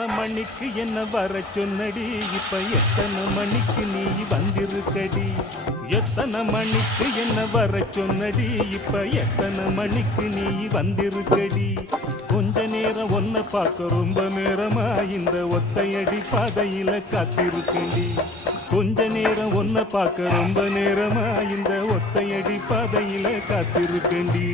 எத்தனை மணிக்கு என்ன வர சொன்னடி, இப்ப எத்தனை மணிக்கு நீ வந்திருக்கடி. எத்தனை மணிக்கு என்ன வர சொன்னடி, இப்ப எத்தனை மணிக்கு நீ வந்திருக்கடி. கொஞ்ச நேரம் ஒன்ன பார்க்க ரொம்ப நேரமா இந்த ஒத்தையடி பாதையில காத்திருக்கண்டி. கொஞ்ச நேரம் ஒன்ன பார்க்க ரொம்ப நேரமா இந்த ஒத்தையடி பாதையில காத்திருக்கண்டி.